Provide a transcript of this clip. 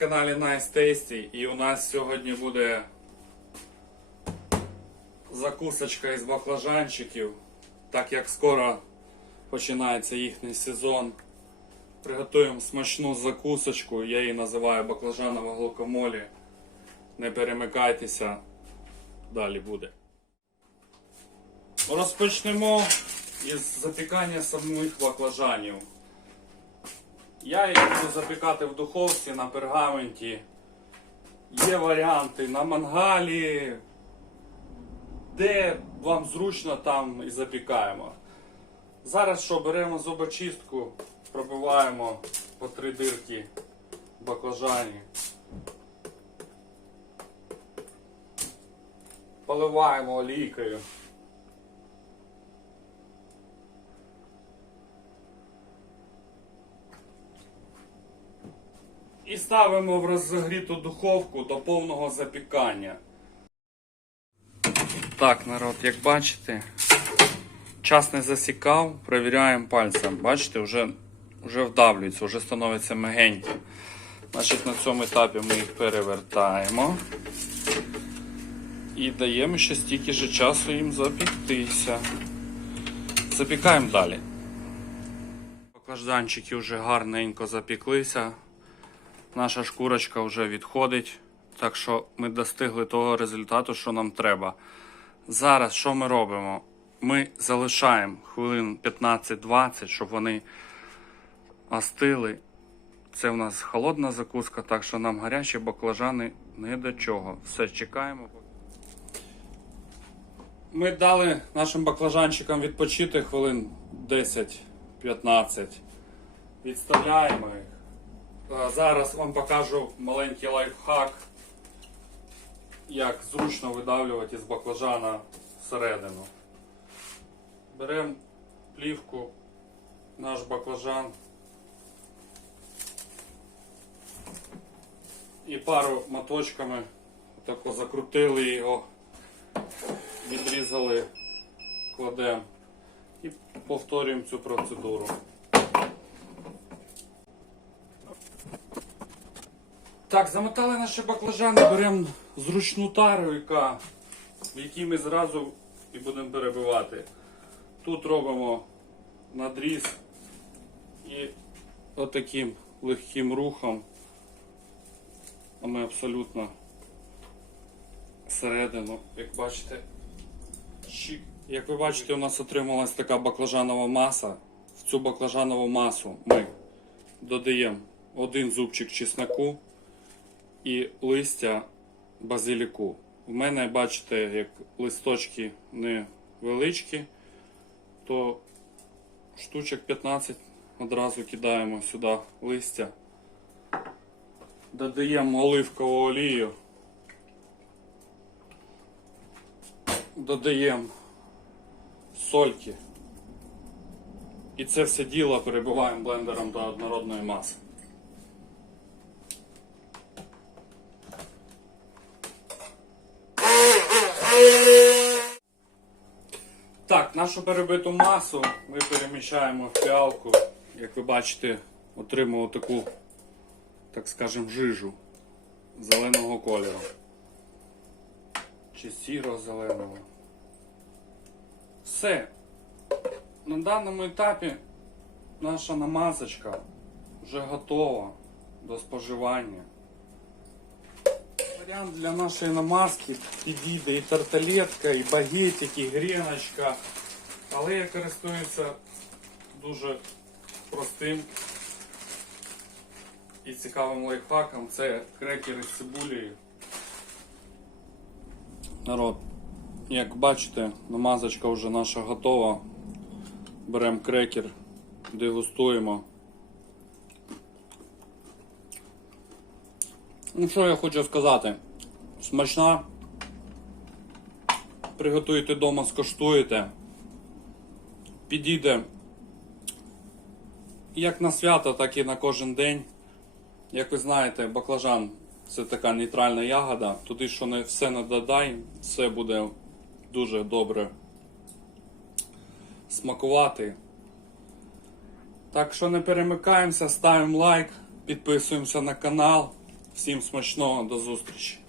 каналі Nice Tasty і у нас сьогодні буде закусочка із баклажанчиків. Так як скоро починається їхній сезон. Приготуємо смачну закусочку, я її називаю баклажанова глукомолі. Не перемикайтеся, далі буде. Розпочнемо із запікання самих баклажанів. Я їх буду запікати в духовці на пергаменті. Є варіанти на мангалі. Де вам зручно, там і запікаємо. Зараз що, беремо зубочистку, пробиваємо по три дирки баклажані. Поливаємо олійкою. І ставимо в розігріту духовку до повного запікання. Так, народ, як бачите, час не засікав, перевіряємо пальцем. Бачите, вже, вже вдавлюється, вже становиться мягенько. Значить, на цьому етапі ми їх перевертаємо і даємо ще стільки же часу їм запіктися. Запікаємо далі. Баклажанчики вже гарненько запіклися. Наша шкурочка вже відходить, так що ми достигли того результату, що нам треба. Зараз що ми робимо? Ми залишаємо хвилин 15-20, щоб вони остили. Це в нас холодна закуска, так що нам гарячі баклажани не до чого. Все, чекаємо. Ми дали нашим баклажанчикам відпочити хвилин 10-15. Відставляємо їх. Зараз вам покажу маленький лайфхак, як зручно видавлювати з баклажана всередину. Беремо плівку, наш баклажан і пару моточками тако закрутили його, відрізали, кладемо і повторюємо цю процедуру. Так, замотали наші баклажани, беремо зручну тару, яка, в якій ми зразу і будемо перебивати. Тут робимо надріз і отаким легким рухом. Ми абсолютно всередину, як бачите, щик. Як ви бачите, у нас отрималась така баклажанова маса. В цю баклажанову масу ми додаємо один зубчик чесноку і листя базиліку. У мене, бачите, як листочки невеличкі, то штучок 15 одразу кидаємо сюди листя. Додаємо оливкову олію. Додаємо сольки. І це все діло перебиваємо блендером до однородної маси. Нашу перебиту масу ми переміщаємо в фіалку. Як ви бачите, отримали таку, так скажем, жижу зеленого кольору. Чи сіро-зеленого. Все. На даному етапі наша намазочка вже готова до споживання. Варіант для нашої намазки підійде і тарталетка, і багетик, і гріночка. Але я користуюся дуже простим і цікавим лайфхаком. Це крекери з цибулею. Народ, як бачите, намазочка вже наша готова. Беремо крекер, дегустуємо. Ну що я хочу сказати? Смачна. Приготуєте вдома, скоштуєте. Підійде як на свято, так і на кожен день. Як ви знаєте, баклажан це така нейтральна ягода. Туди, що не все не додай, все буде дуже добре смакувати. Так що не перемикаємося, ставимо лайк, підписуємося на канал. Всім смачного, до зустрічі!